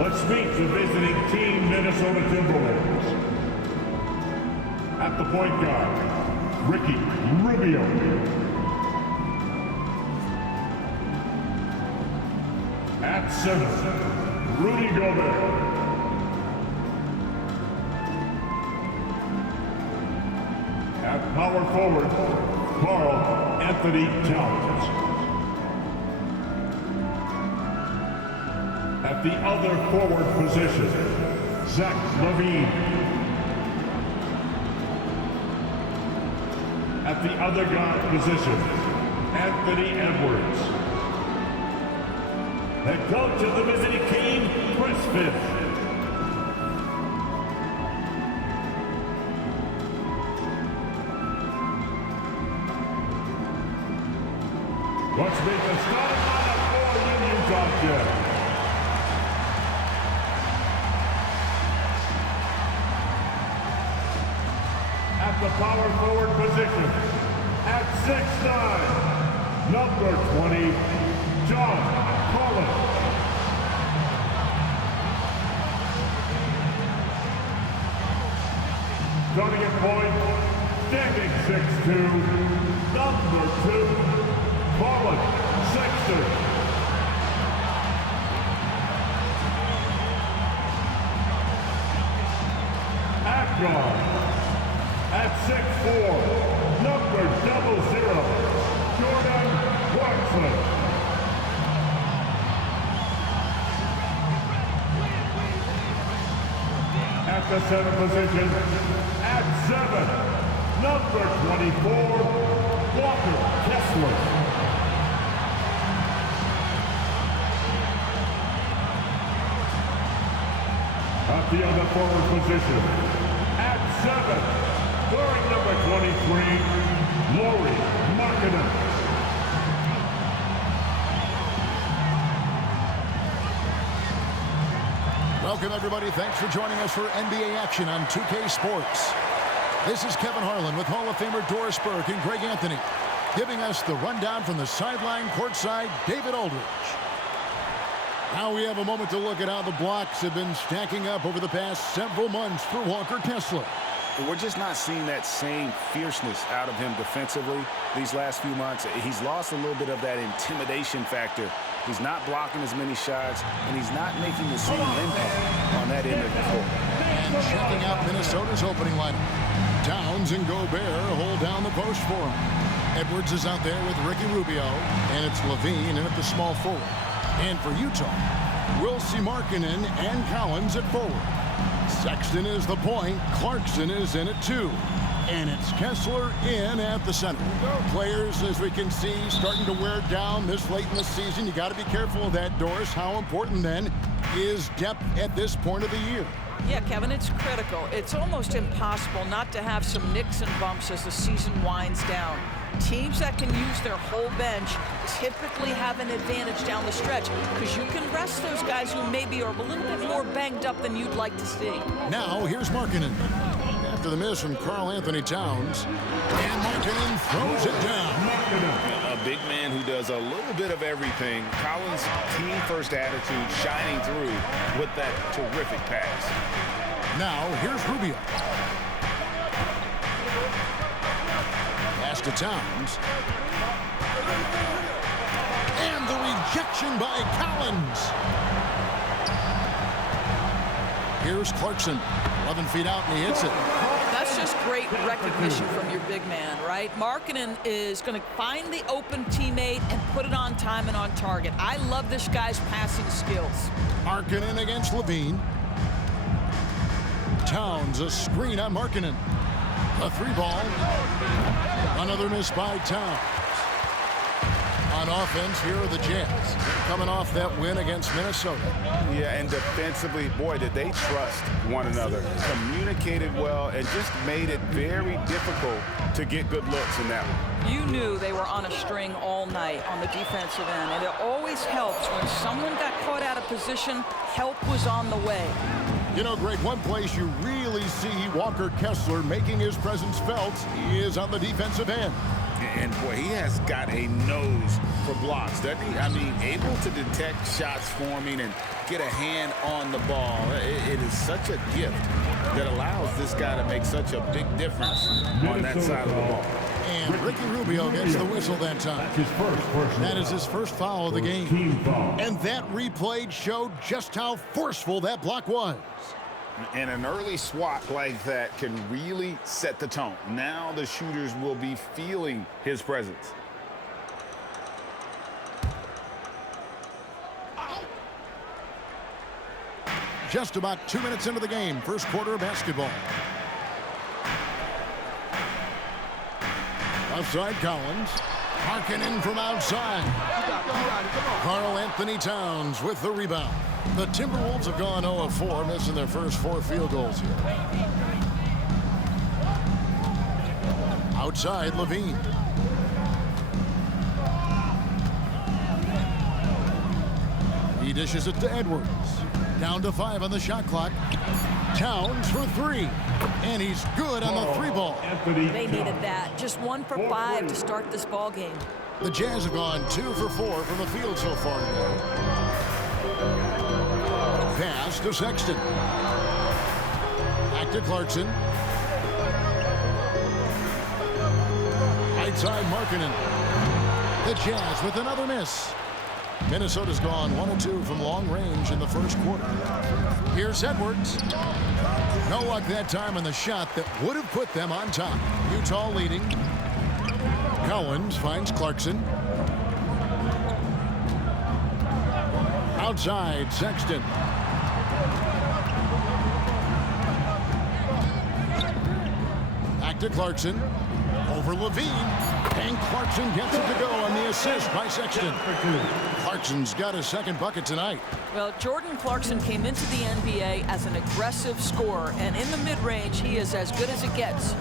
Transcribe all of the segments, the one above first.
Let's meet the visiting team, Minnesota Timberwolves. At the point guard, Ricky Rubio. At center, Rudy Gobert. At power forward, Karl-Anthony Towns. At the other forward position, Zach LaVine. At the other guard position, Anthony Edwards. Head coach of the visiting team, Chris Finch. Let's meet the starting lineup for Union Jazz. At the power forward position, at 6'9", number 20, John Collins. Starting at point, standing 6'2", number 2, Collins Sexton. At guard, at 6'4", number 00, Jordan Clarkson. At the center position, at 7, number 24, Walker Kessler. At the other forward position, at 7, wearing number 23, Lauri Markkanen. Welcome, everybody. Thanks for joining us for NBA action on 2K Sports. This is Kevin Harlan with Hall of Famer Doris Burke and Greg Anthony, giving us the rundown from the sideline courtside, David Aldridge. Now we have a moment to look at how the blocks have been stacking up over the past several months for Walker Kessler. We're just not seeing that same fierceness out of him defensively these last few months. He's lost a little bit of that intimidation factor. He's not blocking as many shots, and he's not making the same impact on that end of the floor. And checking out Minnesota's opening lineup. Towns and Gobert hold down the post for him. Edwards is out there with Ricky Rubio, and it's LaVine in at the small forward. And for Utah, we'll see Markkanen and Collins at forward. Sexton is the point. Clarkson is in at 2. And it's Kessler in at the center. Players, as we can see, starting to wear down this late in the season. You got to be careful of that, Doris. How important, then, is depth at this point of the year? Yeah, Kevin, it's critical. It's almost impossible not to have some nicks and bumps as the season winds down. Teams that can use their whole bench typically have an advantage down the stretch because you can rest those guys who maybe are a little bit more banged up than you'd like to see. Now, here's Markkanen. After the miss from Karl-Anthony Towns, and Markkanen throws it down. A big man who does a little bit of everything. Collins' team-first attitude shining through with that terrific pass. Now, here's Rubio. Pass to Towns. And the rejection by Collins. Here's Clarkson. 11 feet out, and he hits it. That's just great recognition from your big man, right? Markkanen is going to find the open teammate and put it on time and on target. I love this guy's passing skills. Markkanen against LaVine. Towns, a screen on Markkanen. A 3-ball. Another miss by Towns. On offense, here are the Jazz, coming off that win against Minnesota. Yeah, and defensively, boy, did they trust one another. Communicated well and just made it very difficult to get good looks in that one. You knew they were on a string all night on the defensive end, and it always helps when someone got caught out of position, help was on the way. You know, Greg, one place you really see Walker Kessler making his presence felt is on the defensive end. And, boy, he has got a nose for blocks, doesn't he? I mean, able to detect shots forming and get a hand on the ball. It is such a gift that allows this guy to make such a big difference on that side of the ball. And Ricky Rubio gets the whistle that time. That's his first personal. That is his first foul of the game. Team foul. And that replay showed just how forceful that block was. And an early swat like that can really set the tone. Now the shooters will be feeling his presence. Just about 2 minutes into the game, first quarter of basketball. Outside Collins. Markkanen from outside. Karl Anthony Towns with the rebound. The Timberwolves have gone 0 of 4, missing their first 4 field goals here. Outside Levine. He dishes it to Edwards. Down to 5 on the shot clock. Towns for 3. And he's good on the 3 ball. They needed that. Just 1 for 5 to start this ball game. The Jazz have gone 2 for 4 from the field so far today. Pass to Sexton. Back to Clarkson. Right side Markkanen. The Jazz with another miss. Minnesota's gone 1 of 2 from long range in the first quarter. Here's Edwards. No luck that time on the shot that would have put them on top. Utah leading. Collins finds Clarkson. Outside Sexton. Back to Clarkson. Over Levine. And Clarkson gets it to go on the assist by Sexton. Clarkson's got his second bucket tonight. Well, Jordan Clarkson came into the NBA as an aggressive scorer, and in the mid-range, he is as good as it gets.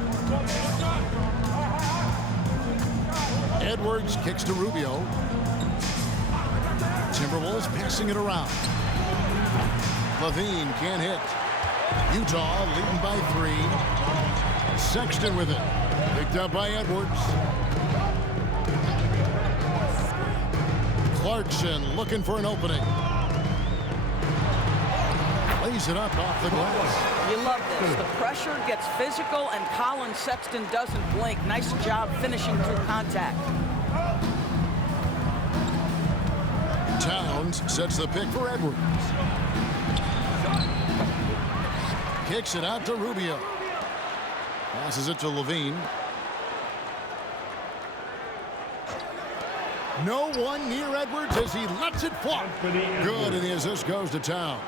Edwards kicks to Rubio. Timberwolves passing it around. Levine can't hit. Utah leading by 3. Sexton with it. Picked up by Edwards. Clarkson looking for an opening. Lays it up off the glass. You love this. The pressure gets physical, and Colin Sexton doesn't blink. Nice job finishing through contact. Towns sets the pick for Edwards. Kicks it out to Rubio. Passes it to Levine. No one near Edwards as he lets it fly. Good, and the assist goes to Towns.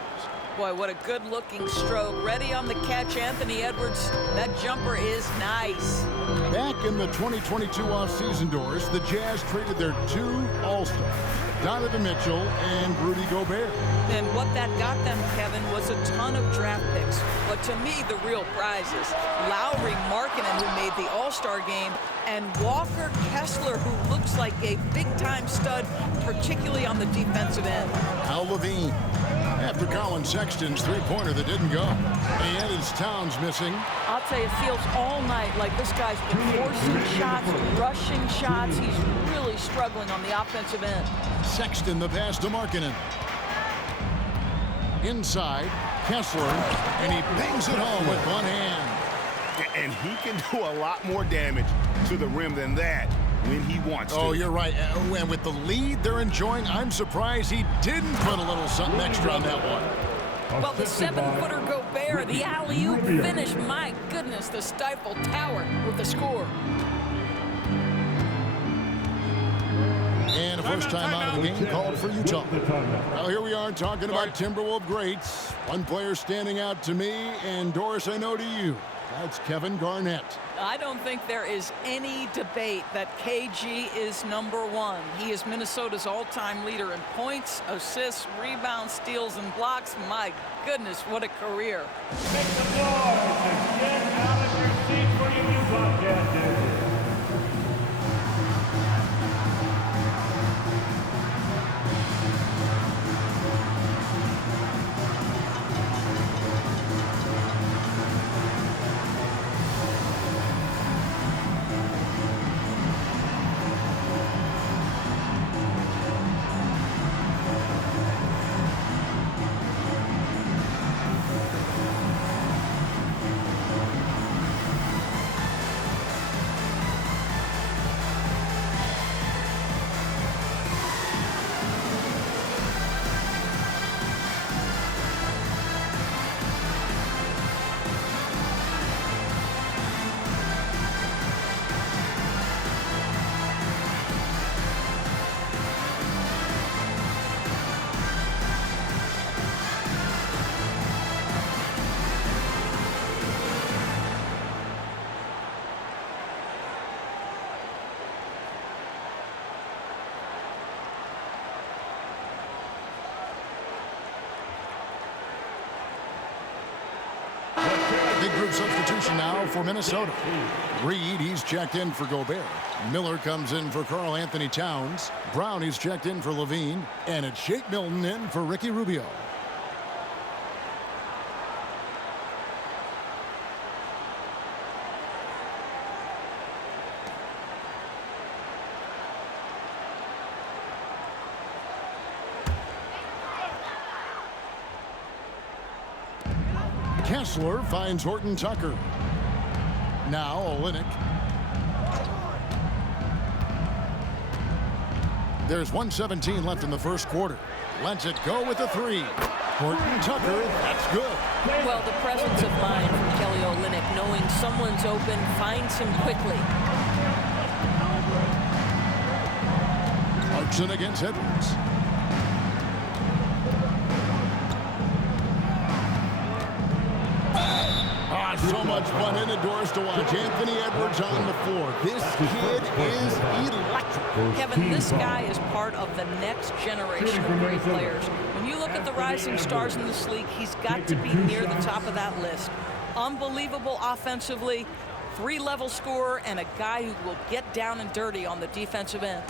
Boy, what a good-looking stroke. Ready on the catch, Anthony Edwards. That jumper is nice. Back in the 2022 off-season doors, the Jazz traded their 2 All-Stars, Donovan Mitchell and Rudy Gobert. And what that got them, Kevin, was a ton of draft picks. But to me, the real prize is Lauri Markkanen, who made the All-Star game, and Walker Kessler, who looks like a big-time stud, particularly on the defensive end. Al Levine, after Colin Sexton's 3-pointer that didn't go. And it's Towns missing. I'll tell you, it feels all night like this guy's been forcing shots, rushing shots. He's really struggling on the offensive end. Sexton, the pass to Markkanen. Inside, Kessler, and he bangs it home with one hand. And he can do a lot more damage to the rim than that when he wants to. Oh, you're right. And with the lead they're enjoying, I'm surprised he didn't put a little something extra on that one. Well, the 7-footer Gobert, the alley-oop finish. My goodness, the Stifle Tower with the score. And a first time out of the game called for Utah. Well, here we are talking about Timberwolves greats. One player standing out to me, and Doris, I know to you. That's Kevin Garnett. I don't think there is any debate that KG is #1. He is Minnesota's all-time leader in points, assists, rebounds, steals, and blocks. My goodness, what a career. Make the floor to get out of your seat for you broadcasters. Third substitution now for Minnesota. Reed, he's checked in for Gobert. Miller comes in for Karl Anthony Towns. Brown, he's checked in for Levine. And it's Shake Milton in for Ricky Rubio. Kessler finds Horton Tucker. Now Olynyk. There's 1:17 left in the first quarter. Lets it go with a three. Horton Tucker, that's good. Well, the presence of mind from Kelly Olynyk, knowing someone's open, finds him quickly. Clarkson against Edwards. So much fun indoors to watch. Anthony Edwards on the floor. This kid is electric. Kevin, this guy is part of the next generation of great players. When you look at the rising stars in this league, he's got to be near the top of that list. Unbelievable offensively, three-level scorer, and a guy who will get down and dirty on the defensive end.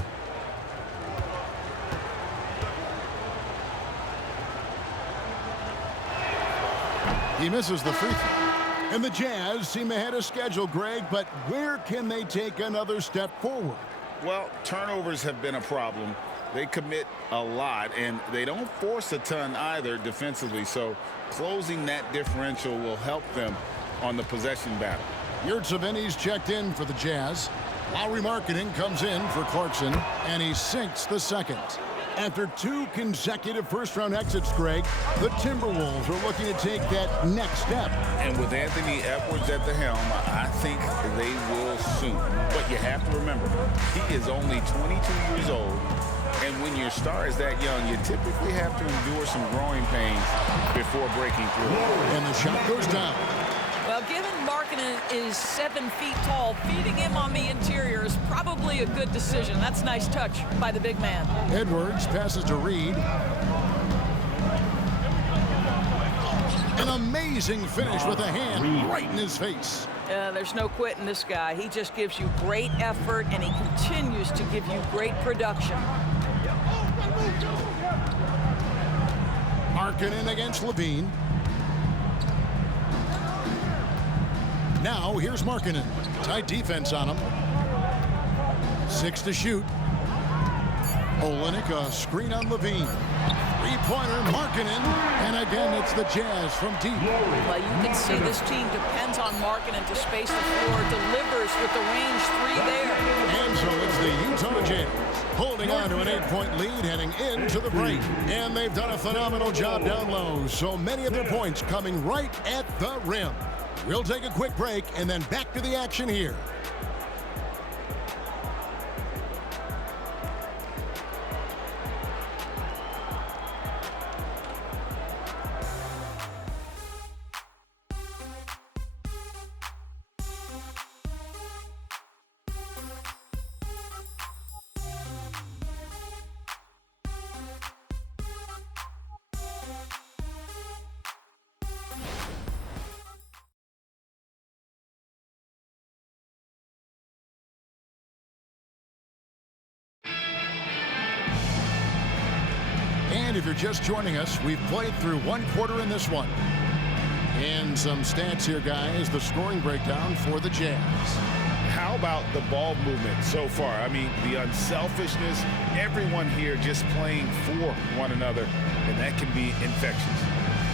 He misses the free throw. And the Jazz seem ahead of schedule, Greg, but where can they take another step forward? Well, turnovers have been a problem. They commit a lot, and they don't force a ton either defensively, so closing that differential will help them on the possession battle. Yurtseven's checked in for the Jazz. Lauri Markkanen comes in for Clarkson, and he sinks the second. After two consecutive first-round exits, Greg, the Timberwolves are looking to take that next step. And with Anthony Edwards at the helm, I think they will soon. But you have to remember, he is only 22 years old. And when your star is that young, you typically have to endure some growing pains before breaking through. And the shot goes down. Well, given Markkanen is 7 feet tall, feeding him on the interior is probably a good decision. That's a nice touch by the big man. Edwards passes to Reed. An amazing finish with a hand right in his face. There's no quitting this guy. He just gives you great effort, and he continues to give you great production. Markkanen against Levine. Now, here's Markkanen. Tight defense on him. 6 to shoot. Olynyk, a screen on Levine. Three-pointer, Markkanen. And again, it's the Jazz from deep. Well, you can see this team depends on Markkanen to space the floor, delivers with the range three there. And so it's the Utah Jazz holding on to an 8-point lead heading into the break. And they've done a phenomenal job down low. So many of their points coming right at the rim. We'll take a quick break and then back to the action here. And if you're just joining us, we've played through one quarter in this one. And some stats here, guys. The scoring breakdown for the Jazz. How about the ball movement so far? I mean, the unselfishness, everyone here just playing for one another, and that can be infectious.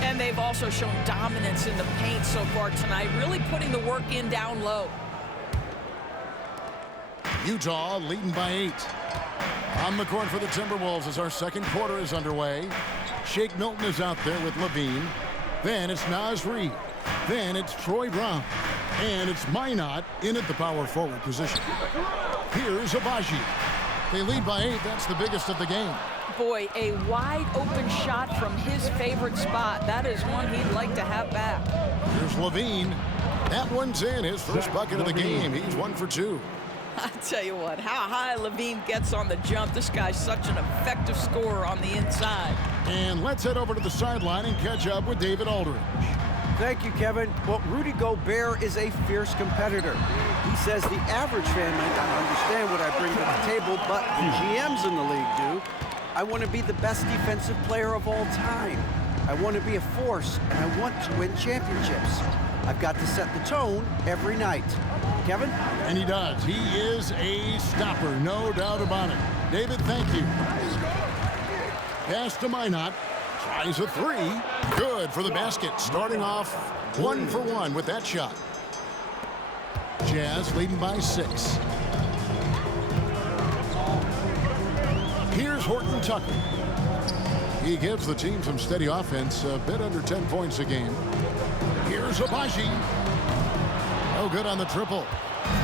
And they've also shown dominance in the paint so far tonight, really putting the work in down low. Utah leading by 8. On the court for the Timberwolves as our second quarter is underway. Shake Milton is out there with Levine. Then it's Naz Reid. Then it's Troy Brown. And it's Minot in at the power forward position. Here's Agbaji. They lead by 8. That's the biggest of the game. Boy, a wide open shot from his favorite spot. That is one he'd like to have back. Here's Levine. That one's in. His first bucket of the game. He's 1 for 2. I tell you what, how high Levine gets on the jump. This guy's such an effective scorer on the inside. And let's head over to the sideline and catch up with David Aldridge. Thank you, Kevin. Well, Rudy Gobert is a fierce competitor. He says the average fan might not understand what I bring to the table, but the GMs in the league do. I want to be the best defensive player of all time. I want to be a force, and I want to win championships. I've got to set the tone every night. Kevin? And he does. He is a stopper, no doubt about it. David, thank you. Pass to Minot. Tries a three. Good for the basket. Starting off 1 for 1 with that shot. Jazz leading by 6. Here's Horton Tucker. He gives the team some steady offense, a bit under 10 points a game. Here's Agbaji. No good on the triple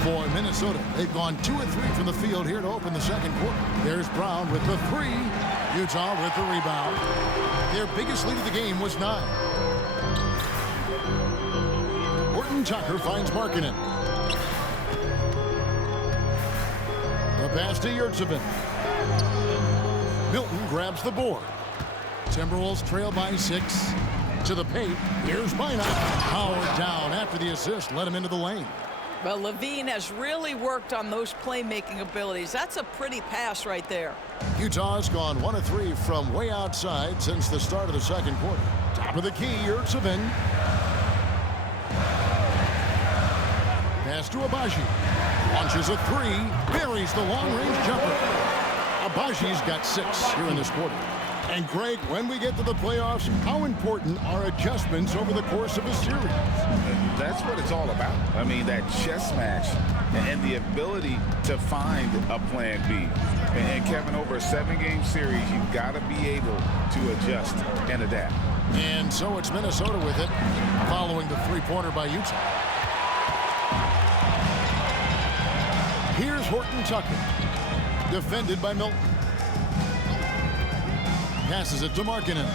for Minnesota. They've gone 2 of 3 from the field here to open the second quarter. There's Brown with the 3. Utah with the rebound. Their biggest lead of the game was 9. Horton Tucker finds Markkanen. The pass to Yurtseven. Milton grabs the board. Timberwolves trail by 6. To the paint. Here's Minot. Powered down after the assist. Let him into the lane. Well, LaVine has really worked on those playmaking abilities. That's a pretty pass right there. Utah's gone 1 of 3 from way outside since the start of the second quarter. Top of the key, Yurtseven. Pass to Agbaji. Launches a 3. Buries the long-range jumper. Agbaji's got 6 here in this quarter. And Greg, when we get to the playoffs, how important are adjustments over the course of a series? That's what it's all about. I mean, that chess match and the ability to find a plan B. And Kevin, over a 7-game series, you've got to be able to adjust and adapt. And so it's Minnesota with it, following the three-pointer by Utah. Here's Horton Tucker, defended by Milton. Passes it to Markkanen.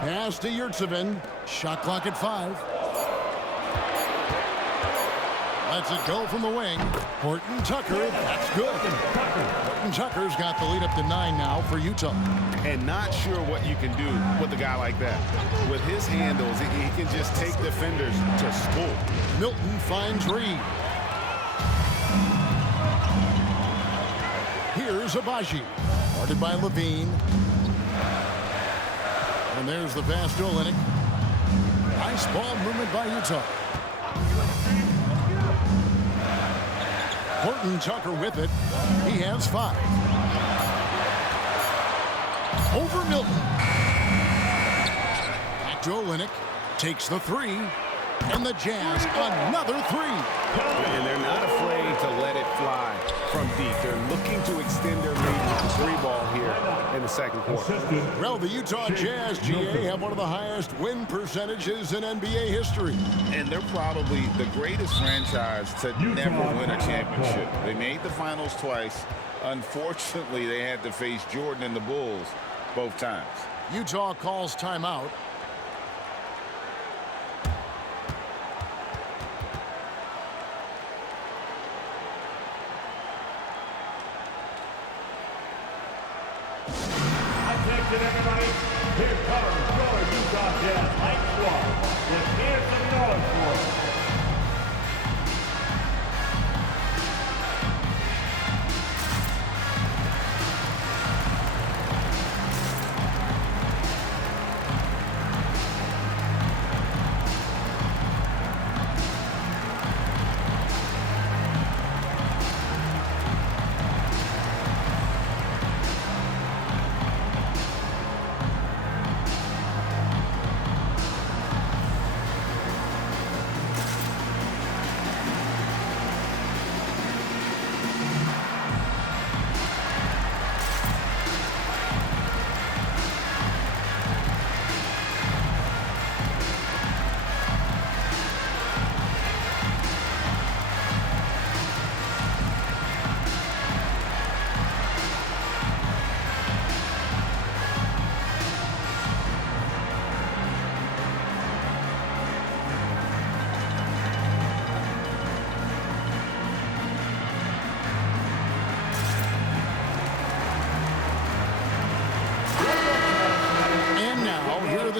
Pass to Yurtseven. Shot clock at 5. Lets it go from the wing. Horton Tucker, that's good. Horton Tucker's got the lead up to 9 now for Utah. And not sure what you can do with a guy like that. With his handles, he can just take defenders to school. Milton finds Reed. Here's Agbaji. Guarded by LaVine. And there's the pass to Olynyk. Nice ball movement by Utah. Horton Tucker with it. He has 5. Over Milton. Back to Olynyk. Takes the 3. And the Jazz another 3. And they're not afraid to let it fly from deep. They're looking to extend their lead with the 3 ball here in the second quarter. Well, the Utah Jazz, GA, have one of the highest win percentages in NBA history. And they're probably the greatest franchise to never win a championship. They made the finals twice. Unfortunately, they had to face Jordan and the Bulls both times. Utah calls timeout. Attention, everybody. Here comes your Utah Jazz Light Squad. Let's hear some noise for it.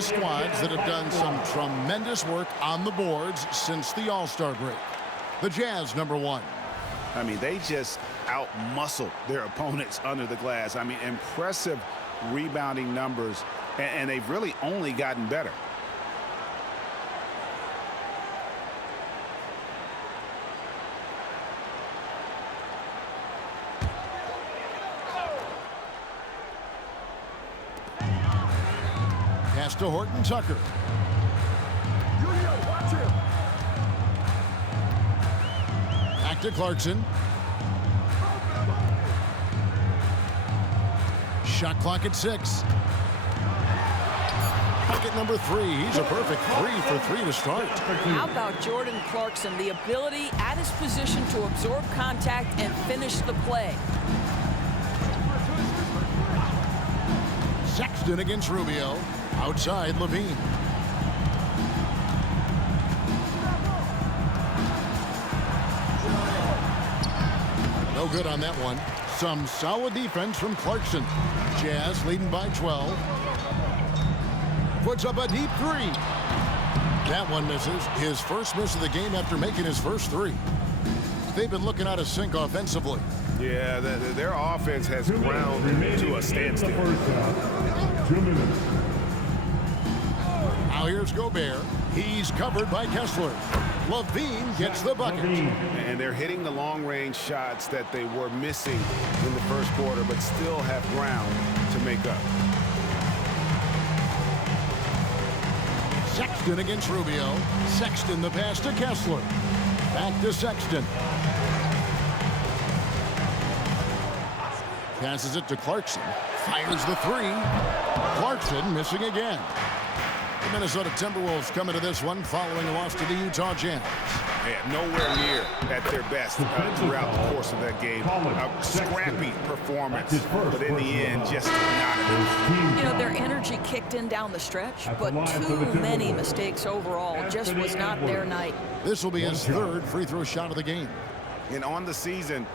squads that have done some tremendous work on the boards since the All-Star break. The Jazz, number 1. I mean, they just out-muscle their opponents under the glass. I mean, impressive rebounding numbers, and they've really only gotten better. Pass to Horton Tucker. Back to Clarkson. Shot clock at 6. Bucket number 3. He's a perfect 3 for 3 to start. How about Jordan Clarkson? The ability at his position to absorb contact and finish the play. Sexton against Rubio. Outside, Levine. No good on that one. Some solid defense from Clarkson. Jazz leading by 12. Puts up a deep 3. That one misses. His first miss of the game after making his first 3. They've been looking out of sync offensively. Yeah, their offense has ground to a standstill. 2 minutes. Now here's Gobert. He's covered by Kessler. Levine gets the bucket. And they're hitting the long-range shots that they were missing in the first quarter, but still have ground to make up. Sexton against Rubio. Sexton the pass to Kessler. Back to Sexton. Passes it to Clarkson. Fires the 3. Clarkson missing again. The Minnesota Timberwolves coming to this one following a loss to the Utah Jazz. Yeah, nowhere near at their best throughout the course of that game. A scrappy performance, but in the end, just not enough. You know, their energy kicked in down the stretch, but too many mistakes overall. Just was not their night. This will be his 3rd free throw shot of the game. And on the season,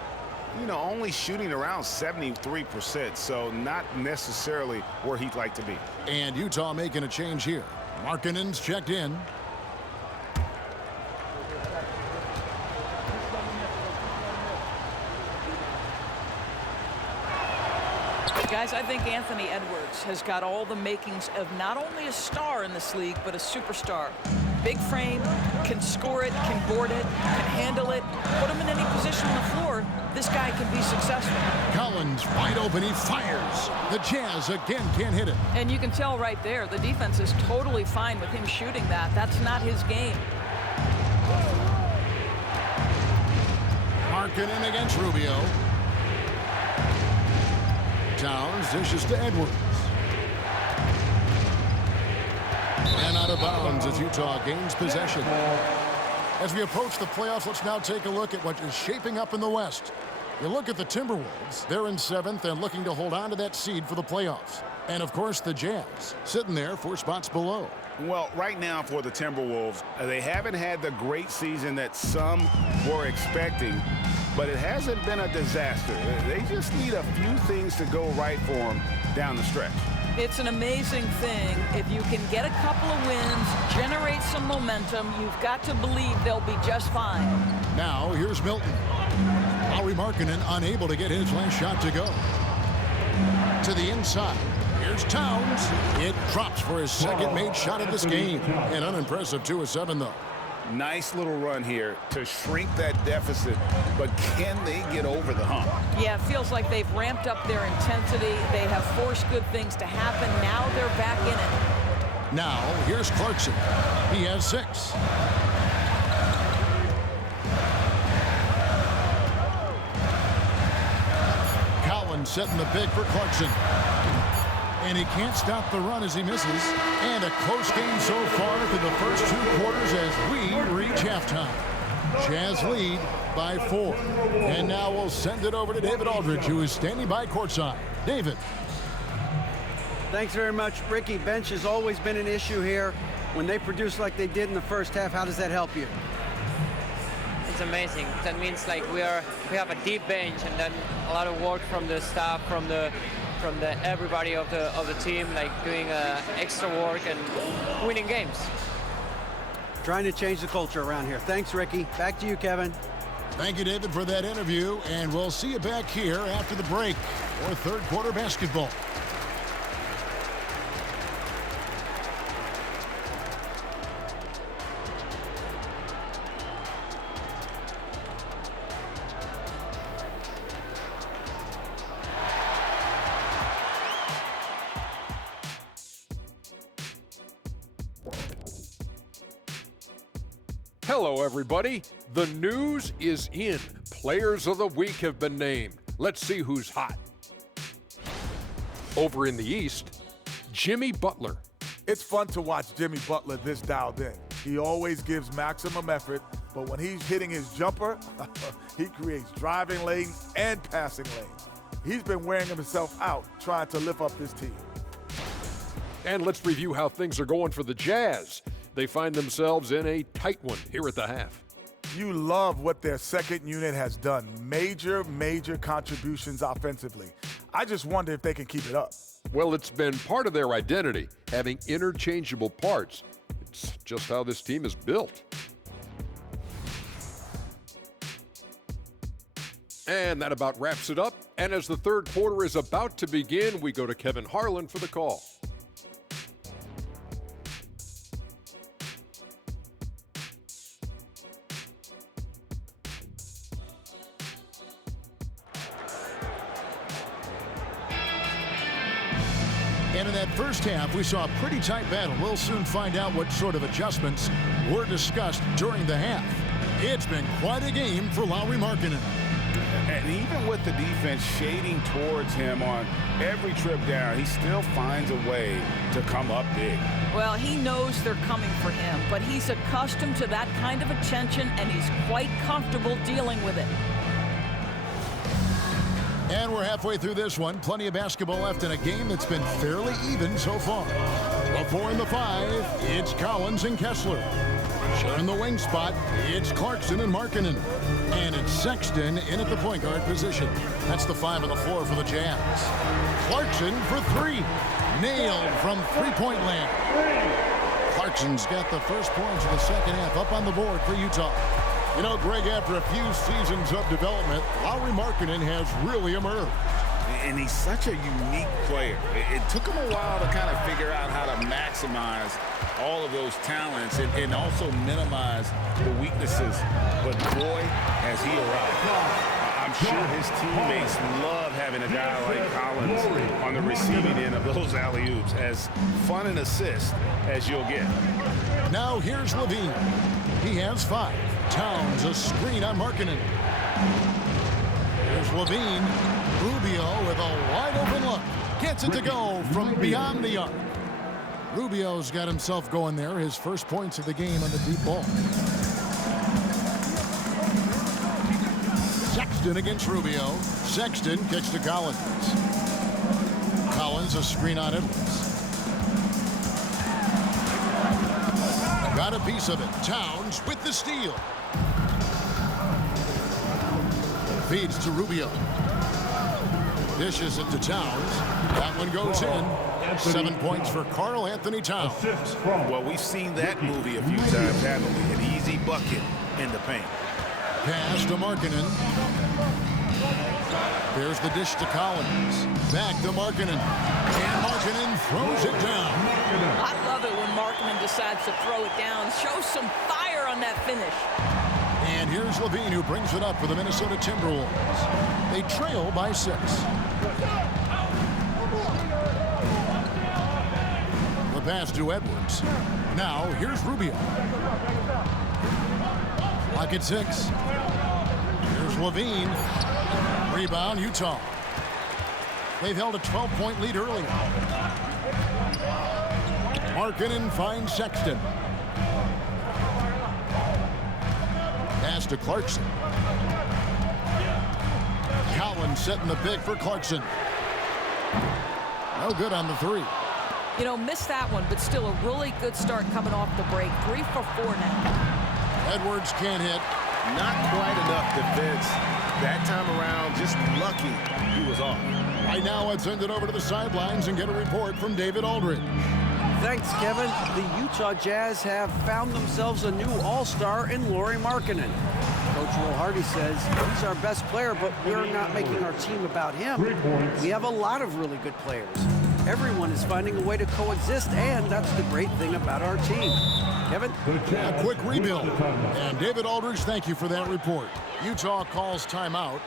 you know, only shooting around 73%, so not necessarily where he'd like to be. And Utah making a change here. Markkanen's checked in. Guys, I think Anthony Edwards has got all the makings of not only a star in this league, but a superstar. Big frame, can score it, can board it, can handle it. Put him in any position on the floor, this guy can be successful. Collins wide open, he fires. The Jazz again can't hit it. And you can tell right there, the defense is totally fine with him shooting that. That's not his game. Markkanen against Rubio. Towns dishes to Edwards. And out of bounds as Utah gains possession. As we approach the playoffs, let's now take a look at what is shaping up in the West. You look at the Timberwolves. They're in 7th and looking to hold on to that seed for the playoffs. And, of course, the Jazz sitting there 4 spots below. Well, right now for the Timberwolves, they haven't had the great season that some were expecting, but it hasn't been a disaster. They just need a few things to go right for them down the stretch. It's an amazing thing. If you can get a couple of wins, generate some momentum, you've got to believe they'll be just fine. Now, here's Milton. Lauri Markkanen unable to get his last shot to go. To the inside. Here's Towns. It drops for his second made shot of this game. An unimpressive 2 of 7, though. Nice little run here to shrink that deficit, but can they get over the hump? Yeah, it feels like they've ramped up their intensity. They have forced good things to happen. Now they're back in it. Now, here's Clarkson. He has 6. Collins setting the big for Clarkson. And he can't stop the run as he misses. And a close game so far through the first 2 quarters as we reach halftime. Jazz lead by 4. And now we'll send it over to David Aldridge, who is standing by courtside. David. Thanks very much, Ricky. Bench has always been an issue here. When they produce like they did in the first half, how does that help you? It's amazing. That means like we have a deep bench, and then a lot of work from the staff, from the from everybody of the team, like doing extra work and winning games. Trying to change the culture around here. Thanks, Ricky. Back to you, Kevin. Thank you, David, for that interview, and we'll see you back here after the break for third quarter basketball. Hello, everybody. The news is in. Players of the week have been named. Let's see who's hot. Over in the East, Jimmy Butler. It's fun to watch Jimmy Butler this dialed in. He always gives maximum effort, but when he's hitting his jumper, he creates driving lanes and passing lanes. He's been wearing himself out trying to lift up this team. And let's review how things are going for the Jazz. They find themselves in a tight one here at the half. You love what their second unit has done. Major contributions offensively. I just wonder if they can keep it up. Well, it's been part of their identity, having interchangeable parts. It's just how this team is built. And that about wraps it up. And as the third quarter is about to begin, we go to Kevin Harlan for the call. And in that first half, we saw a pretty tight battle. We'll soon find out what sort of adjustments were discussed during the half. It's been quite a game for Lauri Markkanen. And even with the defense shading towards him on every trip down, he still finds a way to come up big. Well, he knows they're coming for him, but he's accustomed to that kind of attention, and he's quite comfortable dealing with it. And we're halfway through this one. Plenty of basketball left in a game that's been fairly even so far. The 4 and the 5, it's Collins and Kessler. Sharing the wing spot, it's Clarkson and Markkanen. And it's Sexton in at the point guard position. That's the 5 and the 4 for the Jazz. Clarkson for 3. Nailed from three-point land. Clarkson's got the first points of the second half up on the board for Utah. You know, Greg, after a few seasons of development, Lauri Markkanen has really emerged. And he's such a unique player. It took him a while to kind of figure out how to maximize all of those talents and also minimize the weaknesses. But boy, has he arrived. I'm sure his teammates love having a guy like Collins on the receiving end of those alley-oops. As fun an assist as you'll get. Now here's Levine. He has 5. Towns a screen on Markkanen. Here's Levine. Rubio with a wide open look. Gets it to go from beyond the arc. Rubio's got himself going there. His first points of the game on the deep ball. Sexton against Rubio. Sexton kicks to Collins. Collins a screen on Edwards. Got a piece of it. Towns with the steal. Feeds to Rubio. Dishes it to Towns. That one goes in. 7 points for Karl Anthony Towns. Well, we've seen that movie a few times, haven't we? An easy bucket in the paint. Pass to Markkanen. There's the dish to Collins. Back to Markkanen. And Markkanen throws it down. I love it when Markkanen decides to throw it down. Show some fire on that finish. And here's Levine, who brings it up for the Minnesota Timberwolves. They trail by 6. The pass to Edwards. Now here's Rubio. Clock at 6. Here's Levine. Rebound, Utah. They've held a 12-point lead earlier. Markkanen finds Sexton. Pass to Clarkson. Collins setting the pick for Clarkson. No good on the 3. You know, missed that one, but still a really good start coming off the break. 3 for 4 now. Edwards can't hit. Not quite enough defense. That time around, just lucky he was off. Right now, let's send it over to the sidelines and get a report from David Aldridge. Thanks, Kevin. The Utah Jazz have found themselves a new all-star in Lauri Markkanen. Coach Will Hardy says he's our best player, but we're not making our team about him. We have a lot of really good players. Everyone is finding a way to coexist, and that's the great thing about our team. Kevin? A quick rebuild. And David Aldridge, thank you for that report. Utah calls timeout.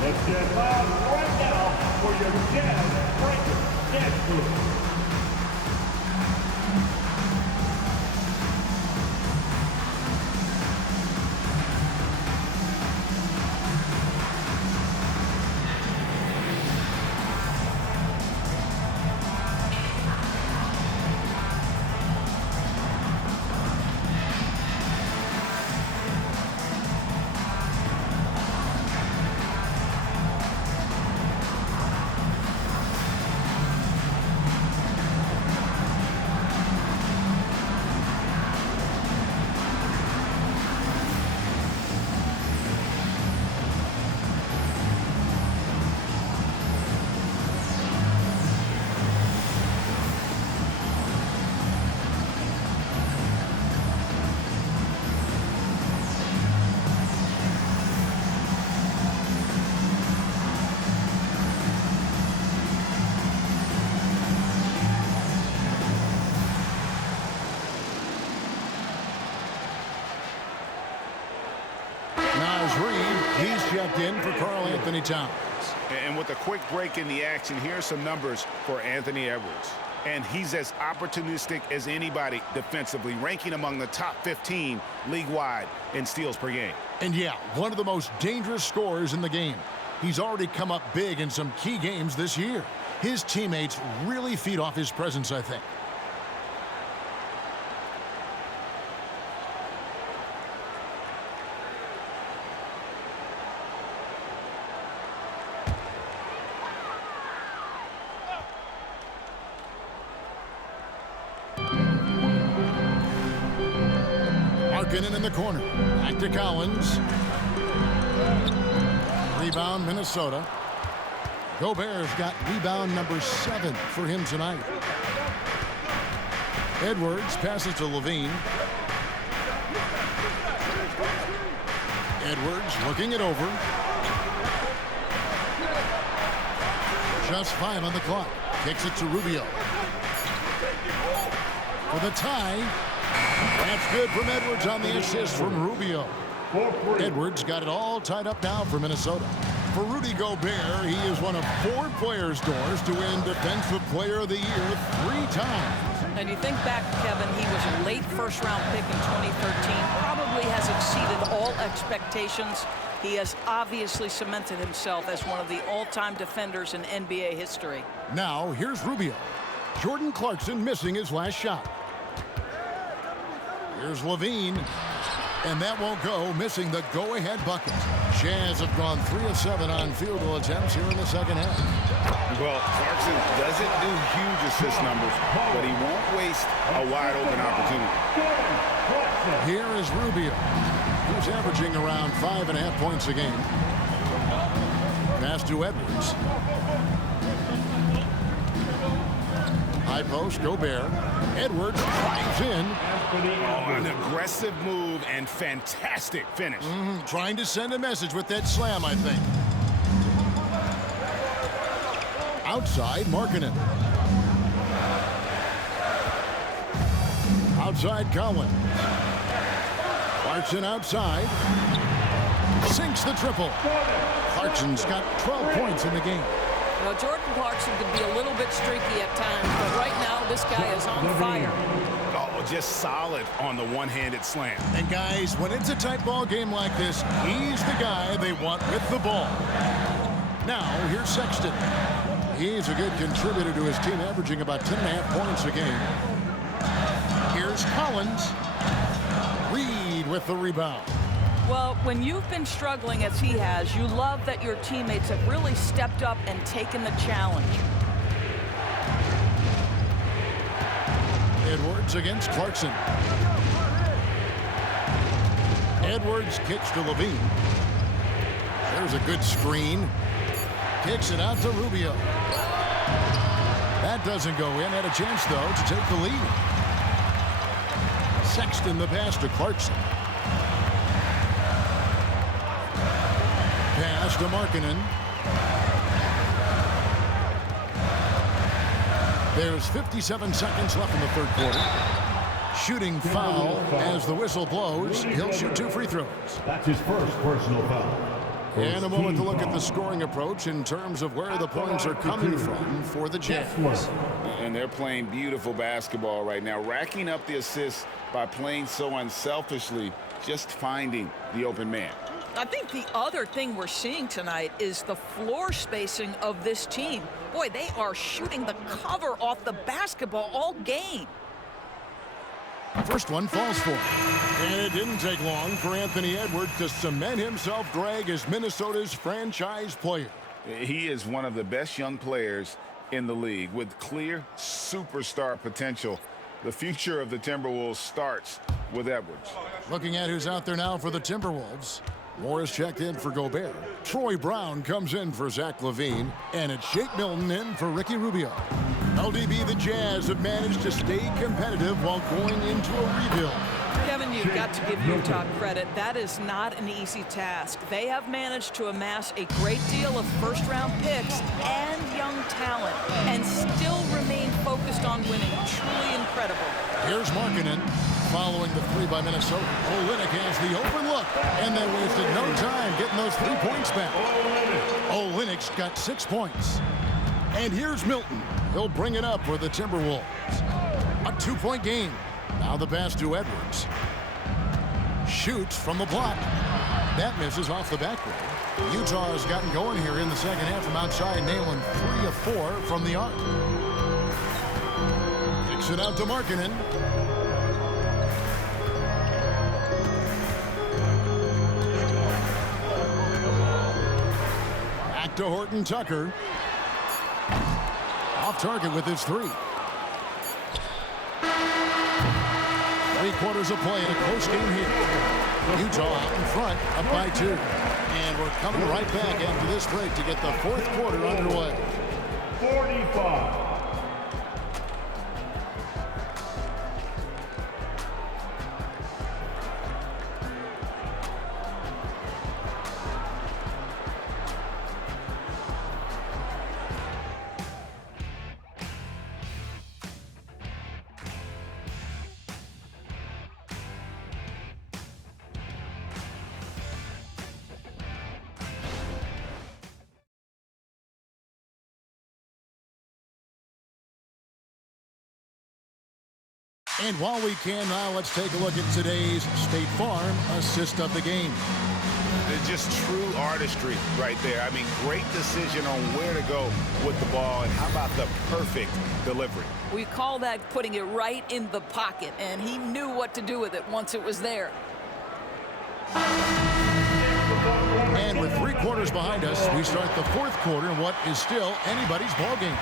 Let's get loud right now for your Jazz Breaker Dance Move. He's checked in for Karl-Anthony Towns. And with a quick break in the action, here's some numbers for Anthony Edwards. And he's as opportunistic as anybody defensively, ranking among the top 15 league-wide in steals per game. And yeah, one of the most dangerous scorers in the game. He's already come up big in some key games this year. His teammates really feed off his presence, I think. In the corner. Back to Collins. Rebound, Minnesota. Gobert's got rebound number 7 for him tonight. Edwards passes to Levine. Edwards looking it over. Just 5 on the clock. Kicks it to Rubio. For the tie. That's good from Edwards on the assist from Rubio. Edwards got it all tied up now for Minnesota. For Rudy Gobert, he is one of 4 players' doors to win Defensive Player of the Year 3 times. And you think back, Kevin, he was a late first-round pick in 2013. Probably has exceeded all expectations. He has obviously cemented himself as one of the all-time defenders in NBA history. Now, here's Rubio. Jordan Clarkson missing his last shot. Here's Levine, and that won't go, missing the go-ahead bucket. Jazz have gone 3 of 7 on field goal attempts here in the second half. Well, Clarkson doesn't do huge assist numbers, but he won't waste a wide-open opportunity. Here is Rubio, who's averaging around 5.5 points a game. Pass to Edwards. High post, Gobert. Edwards drives in. Oh, an aggressive move and fantastic finish. Trying to send a message with that slam, I think. Outside, Markkanen. Outside, Collins. Clarkson outside. Sinks the triple. Clarkson's got 12 points in the game. Well, Jordan Clarkson could be a little bit streaky at times, but right now this guy is on fire. Oh, just solid on the one-handed slam. And guys, when it's a tight ball game like this, he's the guy they want with the ball. Now, here's Sexton. He's a good contributor to his team, averaging about 10.5 points a game. Here's Collins. Reed with the rebound. Well, when you've been struggling as he has, you love that your teammates have really stepped up and taken the challenge. Edwards against Clarkson. Edwards kicks to Levine. There's a good screen. Kicks it out to Rubio. That doesn't go in. Had a chance, though, to take the lead. Sexton the pass to Clarkson. Pass to Markkanen. There's 57 seconds left in the third quarter. Shooting foul as the whistle blows. He'll shoot 2 free throws. That's his first personal foul. And a moment to look at the scoring approach in terms of where the points are coming from for the Jazz. And they're playing beautiful basketball right now, racking up the assists by playing so unselfishly, just finding the open man. I think the other thing we're seeing tonight is the floor spacing of this team. Boy, they are shooting the cover off the basketball all game. First one falls for him. And it didn't take long for Anthony Edwards to cement himself drag as Minnesota's franchise player. He is one of the best young players in the league with clear superstar potential. The future of the Timberwolves starts with Edwards. Looking at who's out there now for the Timberwolves. Morris checked in for Gobert. Troy Brown comes in for Zach LaVine. And it's Shake Milton in for Ricky Rubio. LDB, the Jazz have managed to stay competitive while going into a rebuild. Kevin, you've got to give Utah credit. That is not an easy task. They have managed to amass a great deal of first-round picks and young talent and still remain focused on winning. Truly incredible. Here's Markkanen following the 3 by Minnesota. Olynyk has the open look, and they wasted no time getting those 3 points back. Olynyk's got 6 points. And here's Milton. He'll bring it up for the Timberwolves. A 2-point game. Now the pass to Edwards. Shoots from the block. That misses off the backboard. Utah has gotten going here in the second half from outside, nailing 3 of 4 from the arc. Kicks it out to Markkanen. Back to Horton Tucker. Off target with his 3. 3 quarters of play in a close game here. Utah out in front, up by 2. And we're coming right back after this break to get the fourth quarter underway. 45. And while we can now, let's take a look at today's State Farm assist of the game. It's just true artistry right there. I mean, great decision on where to go with the ball, and how about the perfect delivery? We call that putting it right in the pocket, and he knew what to do with it once it was there. And with 3 quarters behind us, we start the fourth quarter in what is still anybody's ball game.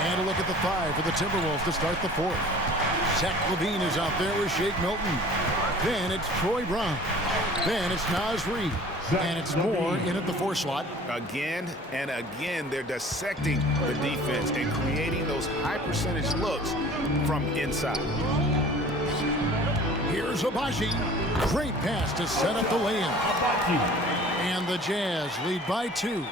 And a look at the 5 for the Timberwolves to start the fourth. Zach LaVine is out there with Shake Milton. Then it's Troy Brown. Then it's Naz Reid. And it's Moore in at the 4 slot. Again and again, they're dissecting the defense and creating those high percentage looks from inside. Here's Abaji. Great pass to set up the lay-in. And the Jazz lead by 2.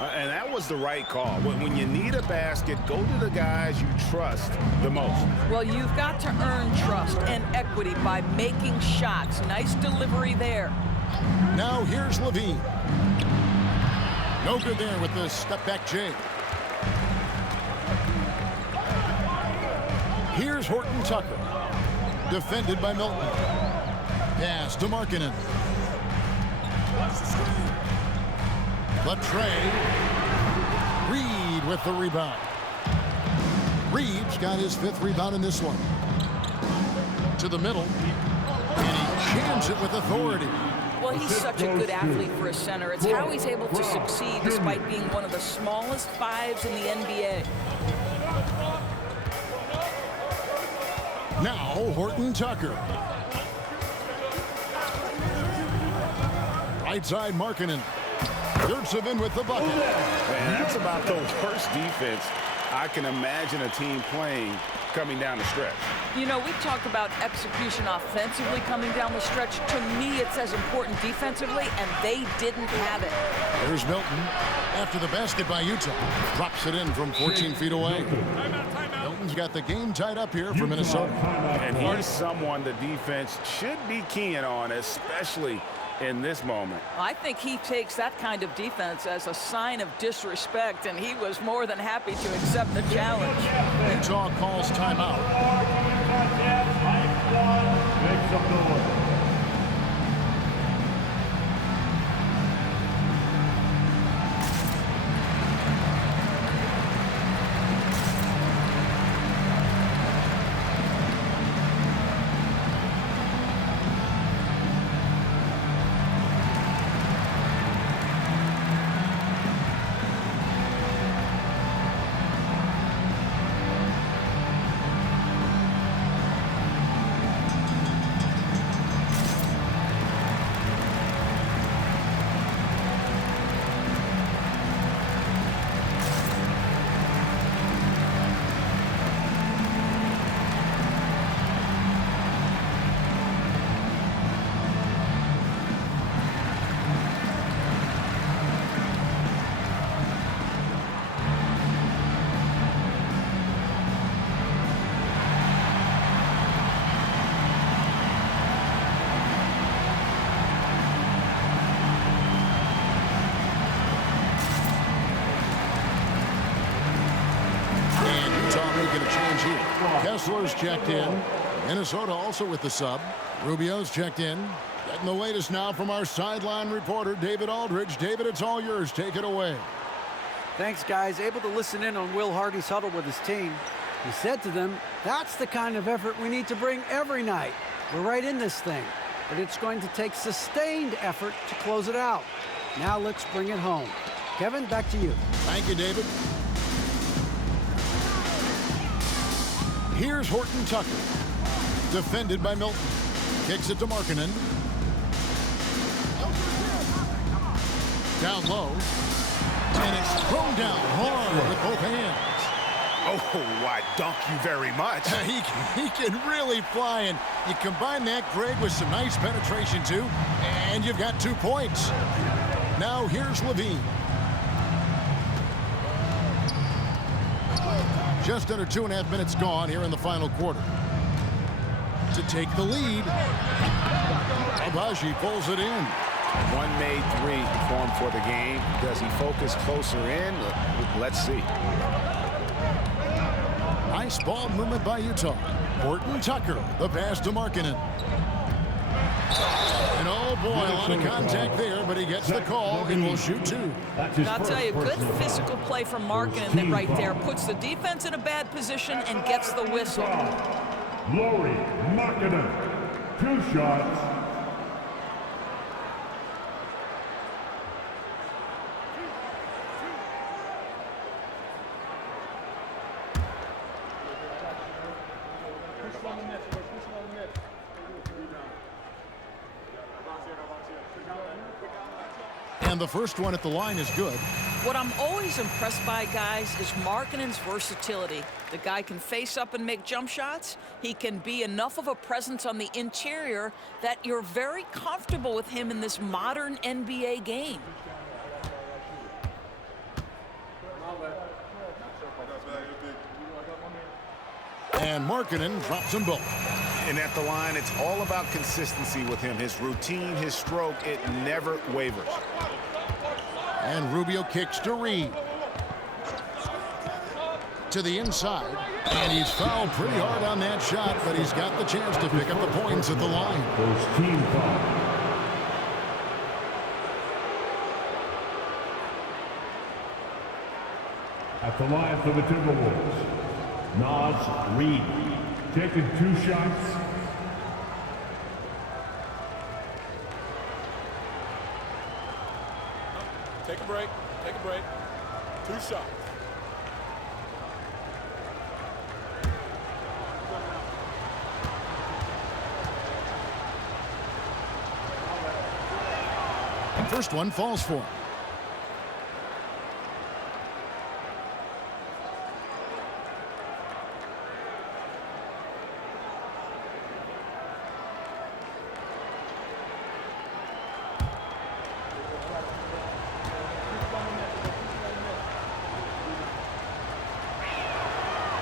And that was the right call. When you need a basket, go to the guys you trust the most. Well, you've got to earn trust and equity by making shots. Nice delivery there. Now here's LaVine. No good there with the step-back J. Here's Horton Tucker. Defended by Milton. Pass to Markkanen. Latrey. Reed with the rebound. Reed's got his 5th rebound in this one. To the middle. jams it with authority. Well, he's such a good athlete for a center. It's how he's able to succeed despite being one of the smallest fives in the NBA. Now, Horton Tucker. Right side, Markkanen. Dirks him in with the bucket. Man, that's about the worst defense I can imagine a team playing coming down the stretch. You know, we talk about execution offensively coming down the stretch. To me, it's as important defensively, and they didn't have it. There's Milton after the basket by Utah. Drops it in from 14 feet away. Milton's got the game tied up here for Minnesota. And he's someone the defense should be keying on, especially in this moment. I think he takes that kind of defense as a sign of disrespect, and he was more than happy to accept the challenge. Utah calls timeout. Make some noise. Kessler's checked in. Minnesota also with the sub. Rubio's checked in. Getting the latest now from our sideline reporter, David Aldridge. David, it's all yours. Take it away. Thanks, guys. Able to listen in on Will Hardy's huddle with his team. He said to them, that's the kind of effort we need to bring every night. We're right in this thing, but it's going to take sustained effort to close it out. Now let's bring it home. Kevin, back to you. Thank you, David. Here's Horton Tucker. Defended by Milton. Kicks it to Markkanen. Down low. And it's thrown down hard with both hands. Oh, I dunk you very much. He can really fly, and you combine that, Greg, with some nice penetration, too, and you've got 2 points. Now here's LaVine. Just under 2.5 minutes gone here in the final quarter. To take the lead, Agbaji pulls it in. One made three for him for the game. Does he focus closer in? Let's see. Nice ball movement by Utah. Horton Tucker, the pass to Markkanen. And oh boy, a lot of contact there, but he gets the call and will shoot 2. I'll tell you, good physical play from Markkanen right there. Puts the defense in a bad position and gets the whistle. Lauri Markkanen, 2 shots. And the first one at the line is good. What I'm always impressed by, guys, is Markkanen's versatility. The guy can face up and make jump shots. He can be enough of a presence on the interior that you're very comfortable with him in this modern NBA game. And Markkanen drops them both. And at the line, it's all about consistency with him. His routine, his stroke, it never wavers. And Rubio kicks to Reed. To the inside. And he's fouled pretty hard on that shot, but he's got the chance to pick up the points at the line. First team foul. At the line for the Timberwolves, Naz Reid, taking 2 shots. Take a break. Take a break. 2 shots. First one falls for him.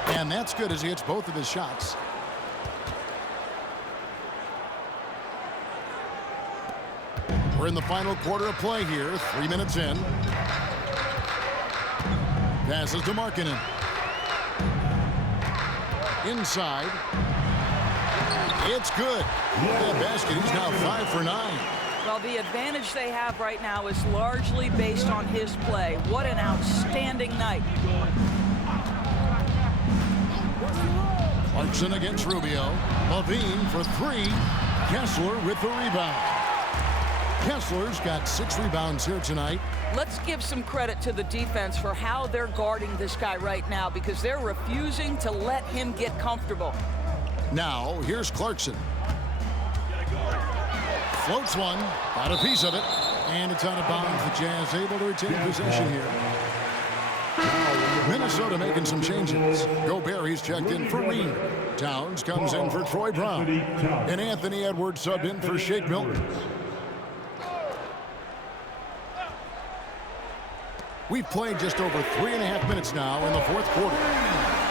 And that's good as he hits both of his shots. We're in the final quarter of play here, 3 minutes in. Passes to Markkanen. Inside. It's good. That basket, he's now 5 for 9. Well, the advantage they have right now is largely based on his play. What an outstanding night. Clarkson against Rubio. Levine for 3. Kessler with the rebound. Kessler's got 6 rebounds here tonight. Let's give some credit to the defense for how they're guarding this guy right now because they're refusing to let him get comfortable. Now, here's Clarkson. Floats one, got a piece of it, and it's out of bounds. The Jazz able to retain possession here. Minnesota making some changes. Gobert, he's checked in for Reed. Towns comes in for Troy Brown. And Anthony Edwards subbed in for Shake Milton. We've played just over 3.5 minutes now in the fourth quarter.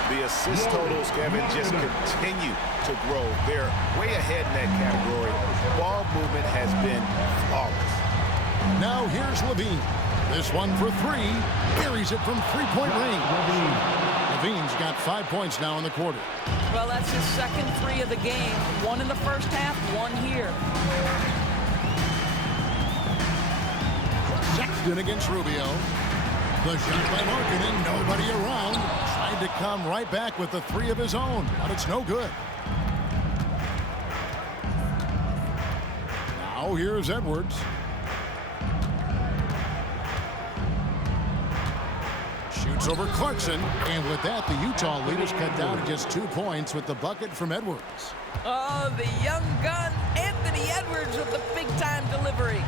The assist totals, Kevin, just continue to grow. They're way ahead in that category. Ball movement has been flawless. Now here's Levine. This one for 3. Buries it from 3-point range. Levine's got 5 points now in the quarter. Well, that's his second 3 of the game. 1 in the first half, 1 here. Sexton against Rubio. The shot by Markkanen, nobody around. Tried to come right back with the 3 of his own, but it's no good. Now here's Edwards. Shoots over Clarkson, and with that, the Utah leaders cut down to just 2 points with the bucket from Edwards. Oh, the young gun, Anthony Edwards with the big-time delivery.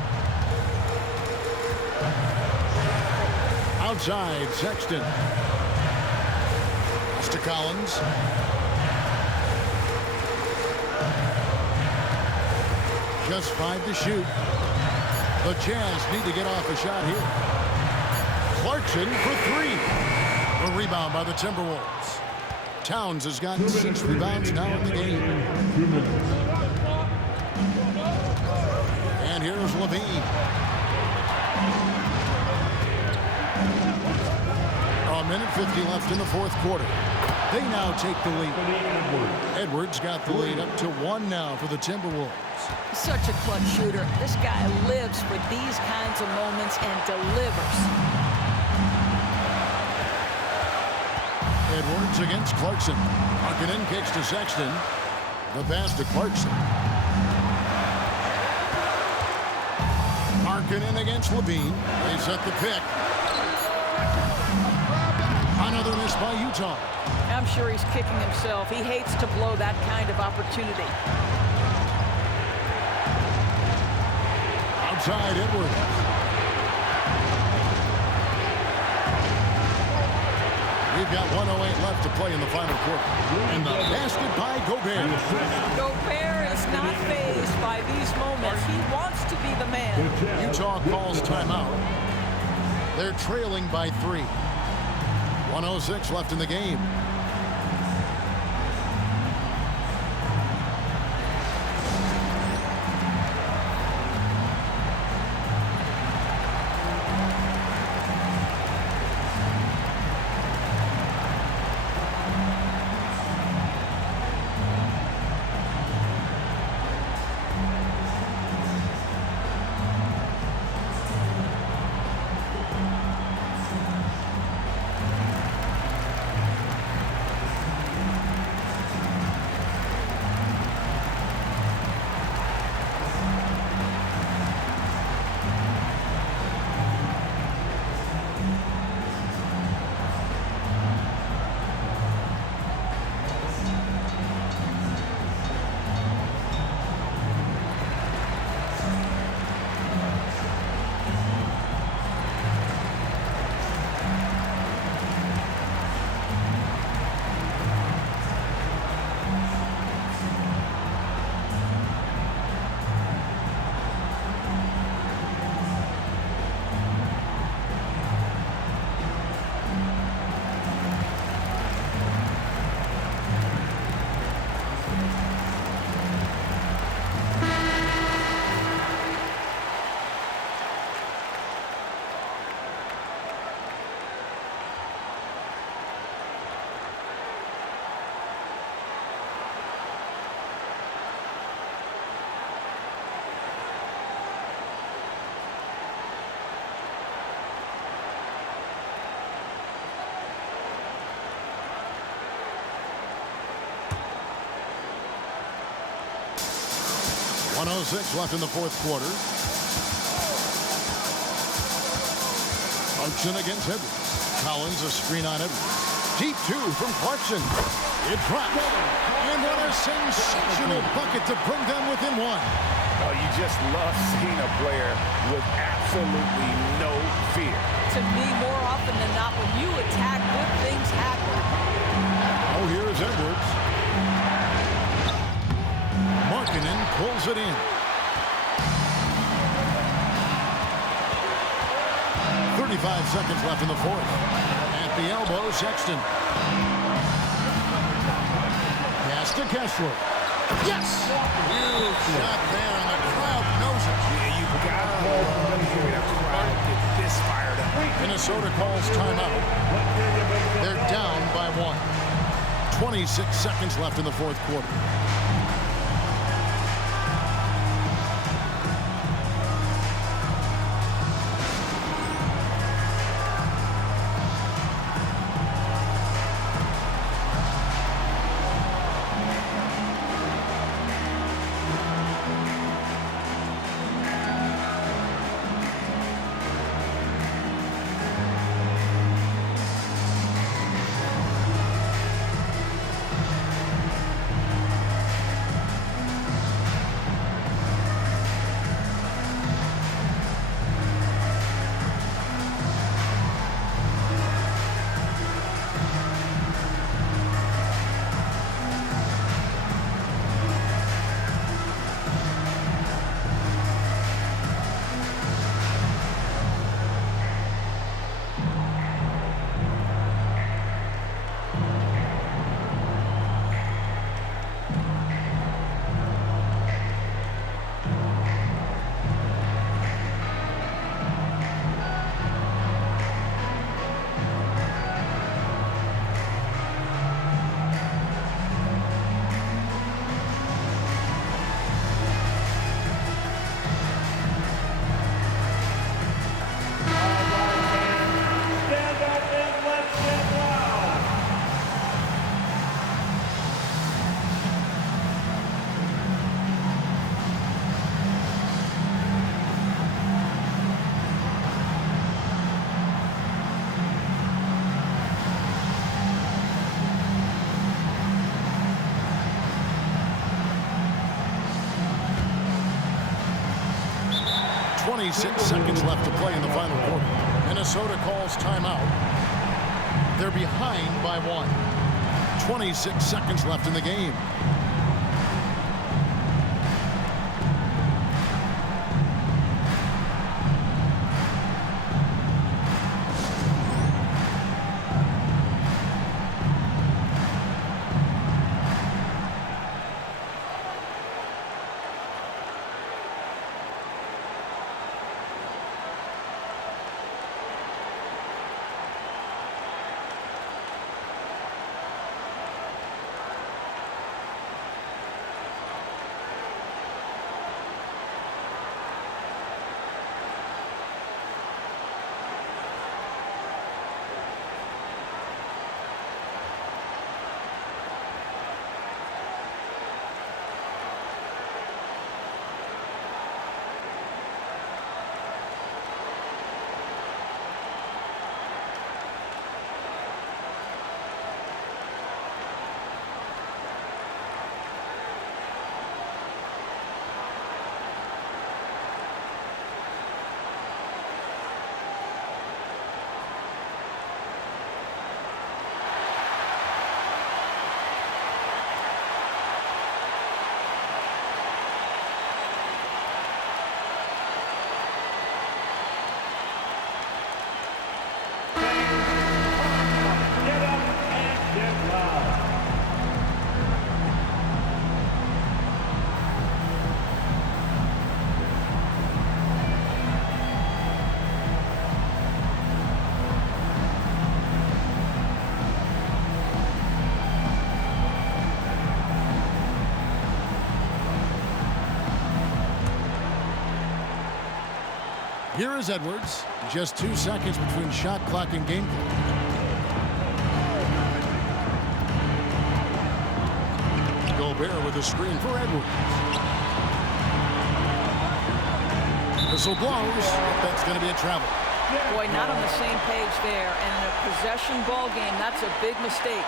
Outside, Sexton. Pass to Collins. Just 5 to shoot. The Jazz need to get off a shot here. Clarkson for 3. A rebound by the Timberwolves. Towns has got 6 rebounds now in the game. And here's Levine. A minute 50 left in the fourth quarter. They now take the lead. Edwards got the lead up to 1 now for the Timberwolves. Such a clutch shooter. This guy lives for these kinds of moments and delivers. Edwards against Clarkson. Markkanen kicks to Sexton. The pass to Clarkson. Markkanen against Levine. They set the pick. Another miss by Utah. I'm sure he's kicking himself. He hates to blow that kind of opportunity. Outside Edwards. We've got 1:08 left to play in the final quarter. And the basket by Gobert. Gobert is not fazed by these moments. He wants to be the man. Utah calls timeout. They're trailing by 3. 1:06 left in the game. 1:06 left in the fourth quarter. Clarkson against Edwards. Collins a screen on Edwards. Deep two from Clarkson. It dropped. And what a sensational bucket to bring them within one. Oh, you just love seeing a player with absolutely no fear. To me, more often than not, when you attack, good things happen. Oh, here's Edwards. Markkanen pulls it in. 35 seconds left in the fourth. At the elbow, Sexton. Pass to Kessler. Yes! Huge shot there, and the crowd knows it. Yeah, you gotta hear that crowd get this fired up. Minnesota calls timeout. They're down by 1. 26 seconds left in the fourth quarter. Stand up and let's get loud. Seconds left to play in the final quarter. Minnesota calls timeout. They're behind by 1. 26 seconds left in the game. Here is Edwards. Just 2 seconds between shot clock and game clock. Gobert with a screen for Edwards. Whistle blows. That's going to be a travel. Boy, not on the same page there. And in a possession ball game, that's a big mistake.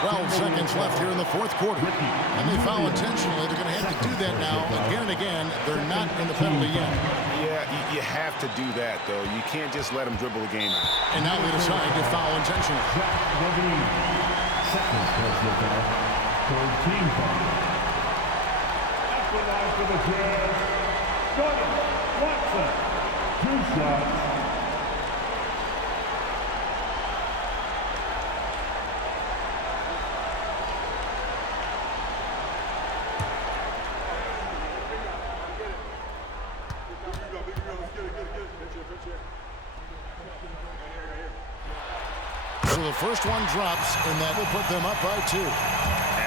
12 seconds left here in the fourth quarter. And they foul intentionally. They're going to have to do that now again and again. They're not in the penalty yet. Yeah, you have to do that, though. You can't just let them dribble the game out. And now they decide to foul intentionally. Seconds for team foul. That's the line for the Jazz. Gordon Watson. 2 shots. So the first one drops, and that will put them up by 2.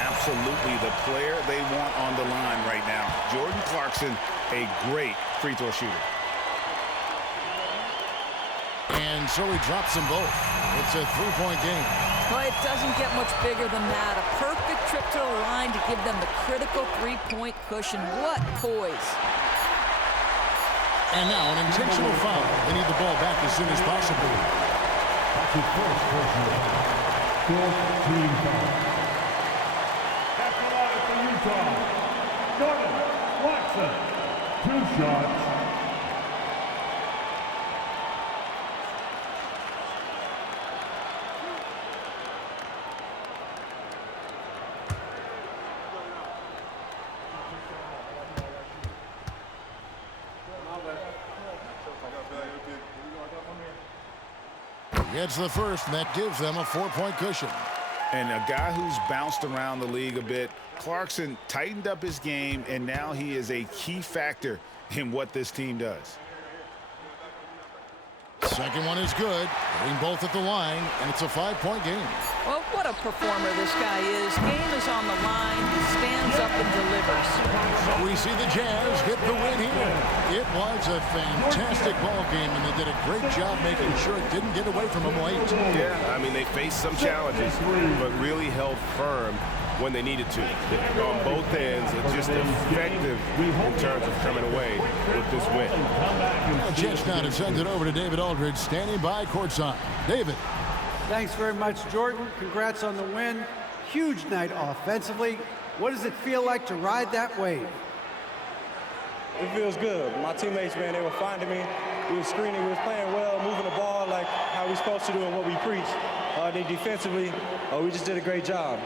Absolutely the player they want on the line right now. Jordan Clarkson, a great free throw shooter. And so he drops them both. It's a 3-point game. Well, it doesn't get much bigger than that. A perfect trip to the line to give them the critical 3-point cushion. What poise. And now an intentional foul. They need the ball back as soon as possible. That's his first personal foul. 4th team foul. That's the line for Utah. Jordan Watson. 2 shots. Gets the first, and that gives them a 4-point cushion. And a guy who's bounced around the league a bit, Clarkson tightened up his game, and now he is a key factor in what this team does. Second one is good. Getting both at the line, and it's a 5-point game. Well, what a performer this guy is. Game is on the line. He stands up and delivers. So we see the Jazz get the win here. It was a fantastic ball game, and they did a great job making sure it didn't get away from them late. Yeah, I mean, they faced some challenges, but really held firm when they needed to. On both ends, it's just effective in terms of coming away with this win. Jets now to send it over to David Aldridge, standing by courtside. David. Thanks very much, Jordan. Congrats on the win. Huge night offensively. What does it feel like to ride that wave? It feels good. My teammates, man, they were finding me. We were screening, we were playing well, moving the ball like how we're supposed to do and what we preach. Then defensively, we just did a great job.